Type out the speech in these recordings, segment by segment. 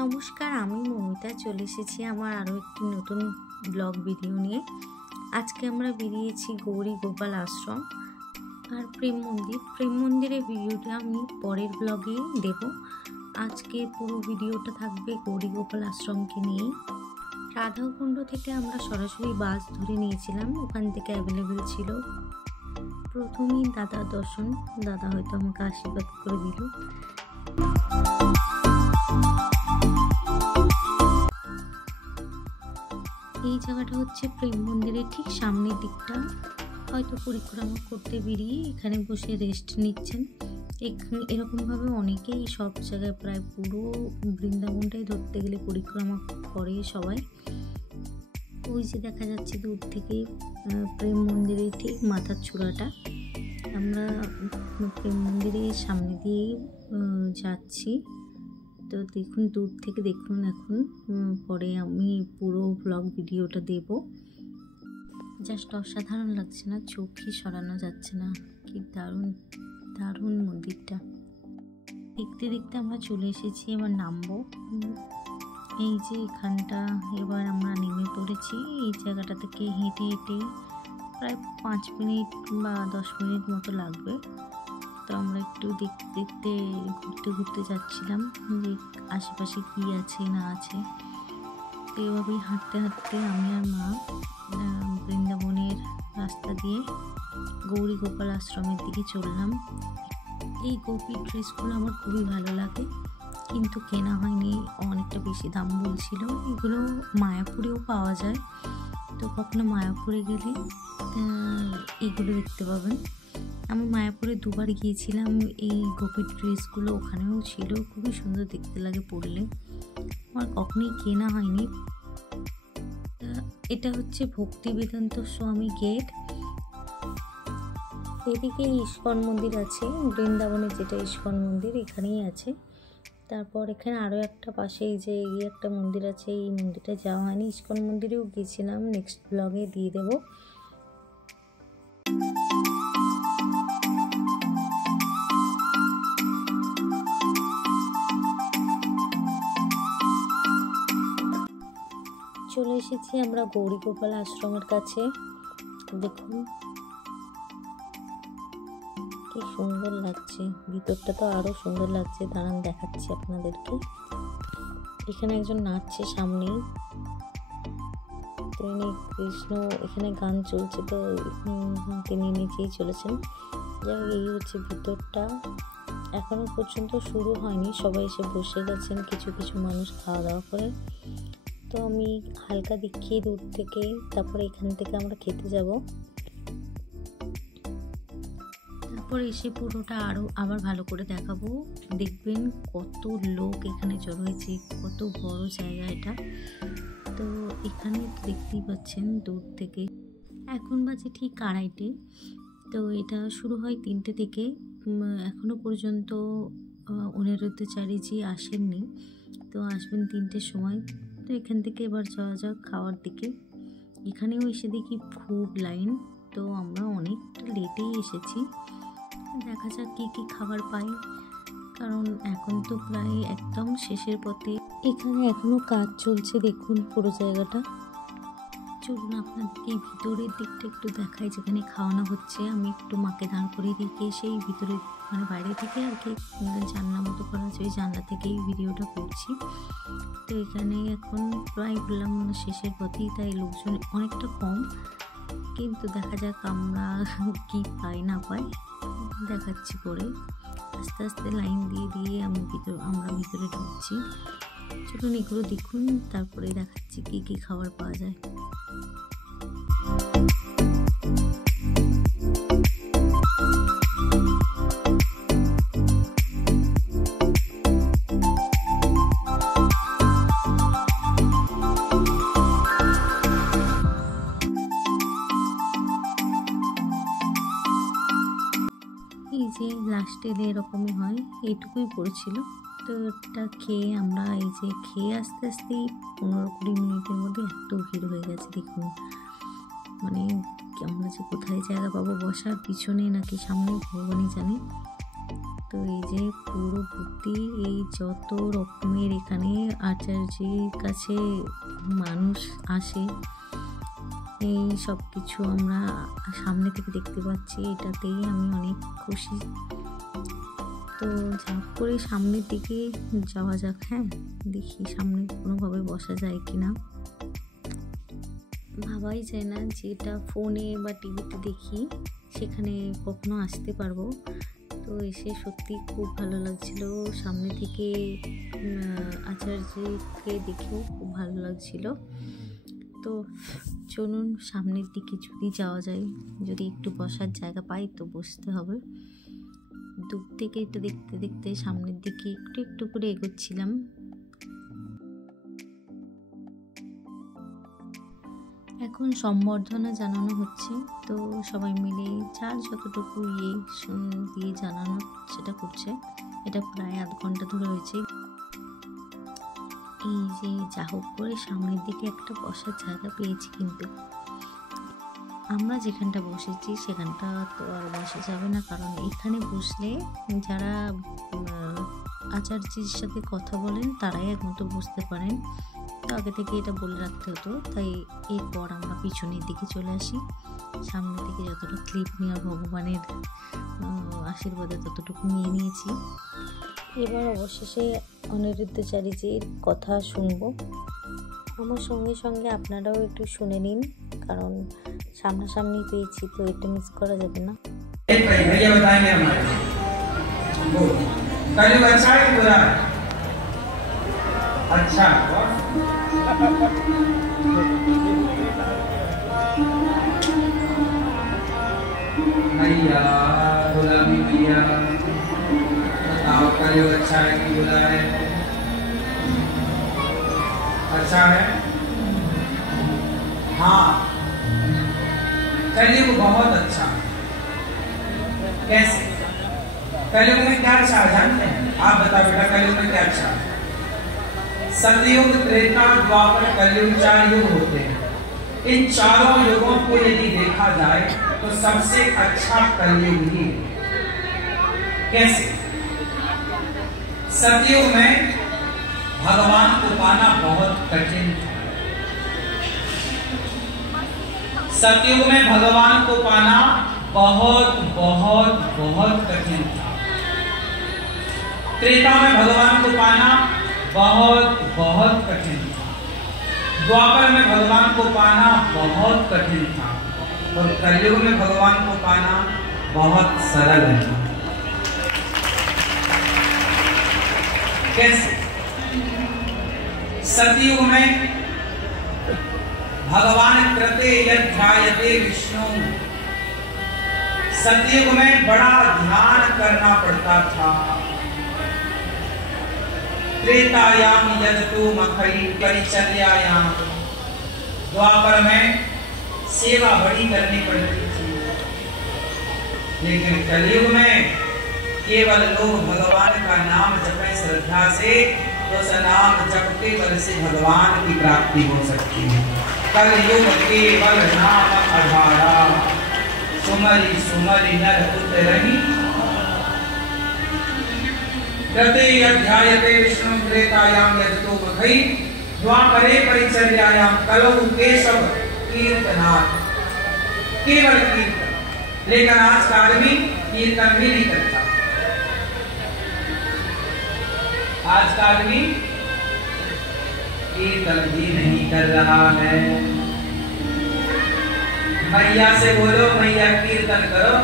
নমস্কার, আমি মমিতা চলে এসেছি আমার আরও একটি নতুন ব্লগ ভিডিও নিয়ে। আজকে আমরা বেরিয়েছি গৌরী গোপাল আশ্রম আর প্রেম মন্দিরের ভিডিওটা আমি পরের ব্লগে দেব। আজকে পুরো ভিডিওটা থাকবে গৌরী গোপাল আশ্রমকে নিয়েই। রাধাকুণ্ড থেকে আমরা সরাসরি বাস ধরে নিয়েছিলাম, ওখান থেকে অ্যাভেলেবেল ছিল। প্রথমেই দাদা দর্শন, দাদা হয়তো আমাকে আশীর্বাদ করে দিল। এই জায়গাটা হচ্ছে প্রেম মন্দিরের ঠিক সামনের দিকটা। হয়তো পরিক্রমা করতে বেরিয়ে এখানে বসে রেস্ট নিচ্ছেন। এরকমভাবে অনেকেই সব জায়গায় প্রায় পুরো বৃন্দাবনটাই ধরতে গেলে পরিক্রমা করে সবাই। ওই যে দেখা যাচ্ছে দূর থেকে প্রেম মন্দিরের ঠিক মাথার চূড়াটা। আমরা প্রেম মন্দিরের সামনে দিয়ে যাচ্ছি, তো দেখুন দূর থেকে দেখুন। এখন পরে আমি পুরো ব্লগ ভিডিওটা দেব। জাস্ট অসাধারণ লাগছে না, চোখই সরানো যাচ্ছে না। কি দারুণ দারুণ মন্দিরটা। দেখতে দেখতে আমরা চলে এসেছি, এবার নামবো। এই যে এখানটা এবার আমরা নেমে পড়েছি। এই জায়গাটা থেকে হেঁটে হেঁটে প্রায় 5 মিনিট বা 10 মিনিট মতো লাগবে। তো আমরা একটু দেখতে দেখতে ঘুরতে ঘুরতে যাচ্ছিলাম যে আশেপাশে কি আছে না আছে। তো এভাবেই হাঁটতে হাঁটতে আমি আর মা বৃন্দাবনের রাস্তা দিয়ে গৌরী গোপাল আশ্রমের দিকে চললাম। এই গোপীর ড্রেসগুলো আমার খুবই ভালো লাগে, কিন্তু কেনা হয়নি, অনেকটা বেশি দাম বলছিল। এগুলো মায়াপুরেও পাওয়া যায়, তো কখনো মায়াপুরে গেলে এগুলো দেখতে পাবেন। আমি মায়াপুরে 2বার গিয়েছিলাম। এই গোপীর ড্রেসগুলো ওখানেও ছিল, খুবই সুন্দর দেখতে লাগে পরলে। আমার কখনোই কেনা হয়নি। এটা হচ্ছে ভক্তি বেদান্ত স্বামী গেট। এদিকে ইস্কন মন্দির আছে, বৃন্দাবনে যেটা ইস্কন মন্দির এখানেই আছে। তারপর এখানে আরও একটা পাশে এই যে এই একটা মন্দির আছে, এই মন্দিরটা যাওয়া হয়নি। ইস্কন মন্দিরেও গিয়েছিলাম, নেক্সট ব্লগে দিয়ে দেবো। চলে এসেছি আমরা গৌরী গোপাল আশ্রমের কাছে। দেখুন কি সুন্দর লাগছে, ভিতরটা তো আরো সুন্দর লাগছে। দাঁড়ান দেখাচ্ছি আপনাদেরকে। এখানে একজন নাচছে সামনেই, তিনি কৃষ্ণ, এখানে গান চলছে, তো তিনি নিচেই চলেছেন। যাই এই হচ্ছে ভিতরটা। এখনো পর্যন্ত শুরু হয়নি, সবাই এসে বসে গেছেন, কিছু কিছু মানুষ খাওয়া দাওয়া করে। তো আমি হালকা দেখিয়ে দূর থেকে, তারপরে এখান থেকে আমরা খেতে যাব। তারপর এসে পুরোটা আবার ভালো করে দেখাবো। দেখবেন কত লোক এখানে জড়ো হয়েছে, কত বড় জায়গা এটা। তো এখানে দেখতেই পাচ্ছেন দূর থেকে। এখন বাজে ঠিক 2:30। তো এটা শুরু হয় 3টে থেকে। এখনো পর্যন্ত অনিরুদ্ধচারীজি আসেননি, তো আসবেন 3টের সময়। তো এখান থেকে এবার যাওয়া যাক খাওয়ার দিকে। এখানেও এসে দেখি খুব লাইন, তো আমরা অনেকটা লেটেই এসেছি। দেখা যাক কী কী খাবার পাই, কারণ এখন তো প্রায় একদম শেষের পথে। এখানে এখনো কাজ চলছে, দেখুন পুরো জায়গাটা। চলুন আপনাদেরকে এই ভিতরের দিকটা একটু দেখাই, যেখানে খাওয়ানো হচ্ছে। আমি একটু মাকে দাঁড় করে রেখে সেই ভিতরে মানে বাইরে থেকে আর কি জানলা মতো করা আছে, ওই জানলা থেকেই ভিডিওটা করছি। তো এখানে এখন প্রায় বললাম শেষের পথেই, তাই লোকজন অনেকটা কম। কিন্তু দেখা যাক আমরা কি পাই না পাই, দেখাচ্ছি পরে। আস্তে আস্তে লাইন দিয়ে দিয়ে আমরা ভিতরে ঢুকছি। চলুন এগুলো দেখুন, তারপরে দেখাচ্ছি কি কি খাবার পাওয়া যায়। এই যে লাস্টে এরকমই হয়, এইটুকুই পড়েছিল। তো এটা খেয়ে আমরা এই যে খেয়ে আস্তে আস্তেই 15-20 মিনিটের মধ্যে এত ভিড় হয়ে গেছে। দেখুন মানে আমরা যে কোথায় জায়গা পাবো বসার, পিছনে নাকি সামনে ভগবানই জানে। তো তো এই যে পুরো ভর্তি এই যত রকমের এখানে আচার্যের কাছে মানুষ আসে, এই সব কিছু আমরা সামনে থেকে দেখতে পাচ্ছি। এটাতেই আমি অনেক খুশি। তো ঝাঁপ করে সামনের দিকে যাওয়া যাক। হ্যাঁ, দেখি সামনে কোনোভাবে বসা যায় কিনা। ভাবাই যায় না যেটা ফোনে বা টিভিতে দেখি সেখানে কখনো আসতে পারবো। তো এসে সত্যি খুব ভালো লাগছিল। সামনে থেকে আচার্যকে দেখেও খুব ভালো লাগছিল। তো চলুন সামনের দিকে যদি যাওয়া যায়, যদি একটু বসার জায়গা পাই তো বসতে হবে। দূর থেকে এটা দেখতে দেখতে সামনের দিকে একটু একটু করে এগোচ্ছিলাম। এখন সম্বর্ধনা জানানো হচ্ছে, তো সবাই মিলে যার যতটুকু দিয়ে জানানো সেটা করছে। এটা প্রায় আধ ঘন্টা ধরে হয়েছে। এই যে যা হোক করে সামনের দিকে একটা বসার জায়গা পেয়েছি, কিন্তু আমরা যেখানটা বসেছি সেখানটা তো আর বসা যাবে না, কারণ এখানে বসলে যারা আচার্যের সাথে কথা বলেন তারাই একমাত্র বুঝতে পারেন। তো আগে থেকে এটা বলে রাখতে হতো, তাই এরপর আমরা পিছনের দিকে চলে আসি। সামনে থেকে যতটা ক্লিপ নেওয়া ভগবানের আশীর্বাদে ততটুকু নিয়ে নিয়েছি। এবার অবশেষে অনিরুদ্ধচারীজির কথা শুনবো। আমার সঙ্গে সঙ্গে আপনারাও একটু শুনে নিন, কারণ সামনাসামনি পেয়েছি তো এটা মিস করা যাবে না। अच्छा मैया गुलामी मैया बताओ कलयुग अच्छा है कि बुरा है? अच्छा है। हाँ, कलयुग बहुत अच्छा है। कैसे? कलयुग में क्या अच्छा है जानते हैं? आप बताओ बेटा, कलयुग में क्या अच्छा है? सतयुग, त्रेता, द्वापर, कलयुग 4 युग होते हैं। इन चारों युगों को यदि देखा जाए तो सबसे अच्छा कलयुग ही है। कैसे? सतयुग में भगवान को पाना बहुत कठिन था। सतयुग में भगवान को पाना बहुत बहुत बहुत कठिन था। त्रेता में भगवान को पाना बहुत बहुत कठिन था। द्वापर में भगवान को पाना बहुत कठिन था, और कलयुग में भगवान को पाना बहुत सरल है। कैसे? सतयुग में भगवान कृते यध्यायते विष्णु। सतयुग में बड़ा ध्यान करना पड़ता था। त्रेतायाम यजतु मखई परिचर्यायाम। द्वापर में सेवा बड़ी करनी पड़ती थी। लेकिन कलयुग में केवल लोग भगवान का नाम जपें श्रद्धा से, तो उस नाम जप के बल से भगवान की प्राप्ति हो सकती है। कलयुग केवल नाम आधारा, सुमरि सुमरि नर उतरहि। कृते अध्यायते विष्णु त्रेतायाम यजतो मखई। द्वापरे परिचर्यायाम कलौ केशव कीर्तनाथ। केवल कीर्तन। लेकिन आज का आदमी कीर्तन भी नहीं करता। आज का आदमी कीर्तन भी नहीं कर रहा है। मैया से बोलो मैया कीर्तन करो,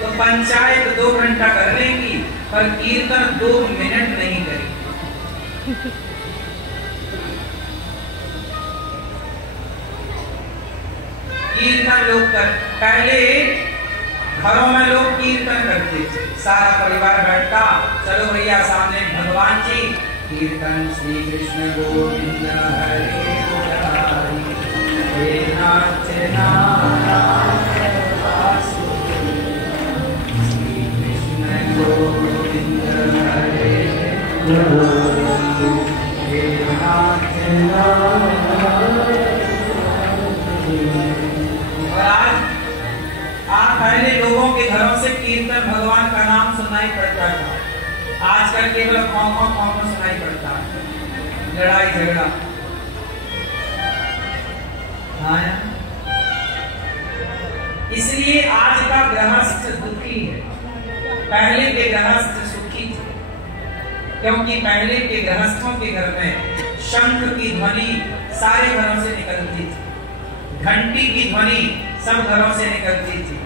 तो पंचायत 2 घंटा कर लेगी, पर कीर्तन 2 मिनट नहीं करेगी। कीर्तन लोग पहले घरों में लोग कीर्तन करते थे। सारा परिवार बैठता, चलो भैया सामने भगवान जी कीर्तन। श्री कृष्ण गोविंद हरे मुरारी, हे नाथ नारायण वासुदेव। श्री कृष्ण गोविंद हरे मुरारी, हे नाथ नारायण। आज पहले लोगों के घरों से कीर्तन भगवान का नाम सुनाई पड़ता था। आजकल केवल खौं सुनाई पड़ता है, लड़ाई झगड़ा। हाँ, इसलिए आज का गृहस्थ दुखी है, पहले के गृहस्थ सुखी थे, क्योंकि पहले के गृहस्थों के घर में शंख की ध्वनि सारे घरों से निकलती थी, घंटी की ध्वनि सब घरों से निकलती थी,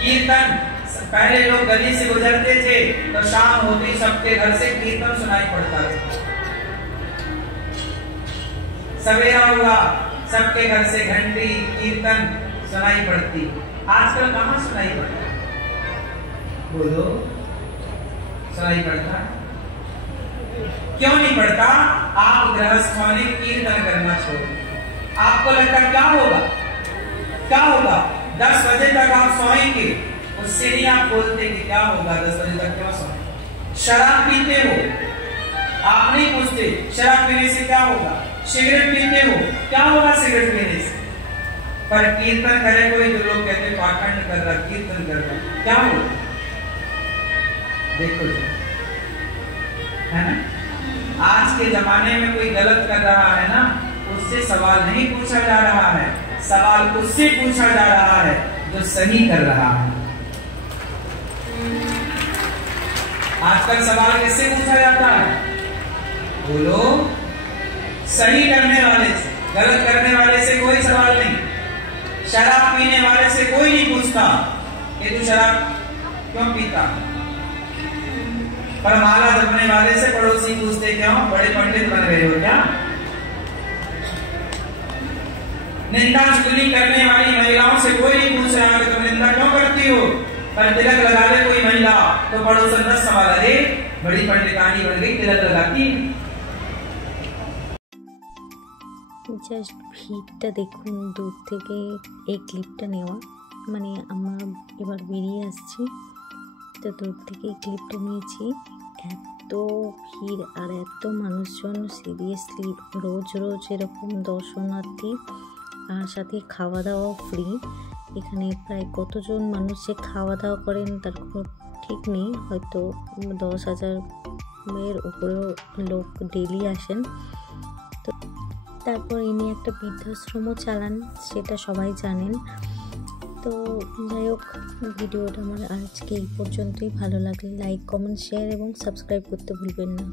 कीर्तन, पहले लोग गली से गुजरते थे तो शाम होती सबके घर से कीर्तन सुनाई पड़ता था, सवेरा हुआ सबके घर से घंटी कीर्तन सुनाई पड़ती। आजकल कहाँ सुनाई पड़ता? बोलो, सुनाई पड़ता? क्यों नहीं पड़ता? आप गृहस्थों ने कीर्तन करना छोड़। आपको लगता क्या होगा? क्या होगा? 10 बजे तक आप सोएंगे, उससे नहीं आप बोलते कि क्या होगा 10 बजे तक क्यों सोए? शराब पीते हो, आप नहीं पूछते शराब पीने से क्या होगा? सिगरेट पीते हो, क्या होगा सिगरेट पीने से? पर कीर्तन करे कोई तो लोग कहते पाखंड कर रहा, कीर्तन कर रहा, क्या होगा? देखो है ना, आज के जमाने में कोई गलत कर रहा है ना, उससे सवाल नहीं पूछा जा रहा है, सवाल उससे पूछा जा रहा है जो सही कर रहा है। आजकल सवाल किससे पूछा जाता है? बोलो, सही करने वाले से, गलत करने वाले से कोई सवाल नहीं। शराब पीने वाले से कोई नहीं पूछता कि तू शराब क्यों पीता, पर माला जपने वाले से पड़ोसी पूछते क्यों, बड़े पंडित बन गए हो क्या? निंदा चुगली करने वाली महिलाओं से कोई नहीं पूछ रहा कि तुम निंदा क्यों करती हो, पर तिलक लगा ले कोई महिला तो पड़ोसन 10 सवाल, अरे बड़ी पंडितानी बन गई, तिलक लगाती। জাস্ট ভিড়টা দেখুন দূর থেকে, এই ক্লিপটা নেওয়া, মানে আমরা এবার বেরিয়ে আসছি তো দূর থেকে এই ক্লিপটা নিয়েছি। এত ভিড় আর এত মানুষজন, সিরিয়াসলি রোজ রোজ এরকম দর্শনার্থী, আর সাথে খাওয়া দাওয়া ফ্রি। এখানে প্রায় কতজন মানুষ যে খাওয়া দাওয়া করেন তার কোনো ঠিক নেই, হয়তো 10,000-এর উপরেও লোক ডেলি আসেন। তো তারপর ইনি একটা বৃদ্ধাশ্রমও চালান, সেটা সবাই জানেন। তো যাই হোক, ভিডিওটা আমার আজকে এই পর্যন্তই। ভালো লাগলে লাইক, কমেন্ট, শেয়ার এবং সাবস্ক্রাইব করতে ভুলবেন না।